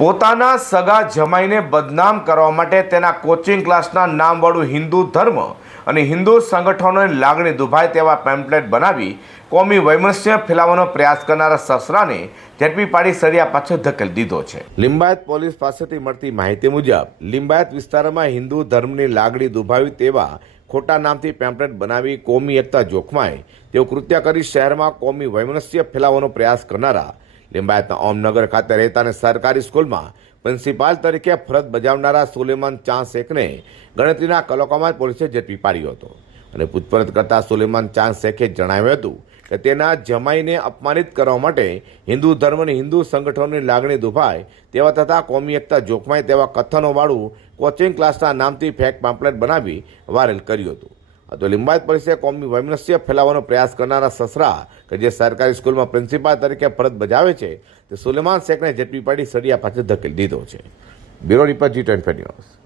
પોતાના સગા જમાઈને બદનામ કરવા માટે તેના કોચિંગ ક્લાસના નામવાળું હિન્દુ ધર્મ અને હિન્દુ સંગઠનોની લાગણી દુભાય તેવા પેમ્પલેટ બનાવી કોમી વૈમનસ્ય ફેલાવવાનો પ્રયાસ કરનારા સસરાને ઝડપી પાડી સળિયા પાછળ ધકેલી દીધો છે। લિંબાયત પોલીસ પાસેથી મળતી માહિતી મુજબ લિંબાયત વિસ્તારમાં હિન્દુ ધર્મની લાગણી દુભાવી તેવા ખોટા નામથી પેમ્પલેટ બનાવી કોમી એકતા જોખમાય તેવું કૃત્ય કરી શહેરમાં કોમી વૈમનસ્ય ફેલાવવાનો પ્રયાસ કરનારા લિંબાયતના ઓમનગર ખાતે રહેતા અને સરકારી સ્કૂલમાં પ્રિન્સિપાલ તરીકે ફરજ બજાવનારા સુલેમાન ચાંદ શેખને ગણતરીના કલાકોમાં પોલીસે ઝડપી પાડ્યો હતો અને પૂછપરછ કરતા સુલેમાન ચાંદ શેખે જણાવ્યું હતું કે તેના જમાઈને અપમાનિત કરવા માટે હિન્દુ ધર્મ અને હિન્દુ સંગઠનોની લાગણી દુભાય તેવા તથા કોમી એકતા જોખમાય તેવા કથનોવાળું કોચિંગ ક્લાસના નામથી ફેક પેમ્પલેટ બનાવી વાયરલ કર્યું હતું। તો લિંબાયત પોલીસે કોમી વૈમનસ્ય ફેલાવવાનો પ્રયાસ કરનારા સસરા કે જે સરકારી સ્કૂલમાં પ્રિન્સિપાલ તરીકે ફરજ બજાવે છે તે સુલેમાન શેખને ઝડપી પાડી સળિયા પાછળ ધકેલી દીધો છે। Bureau report G24 news.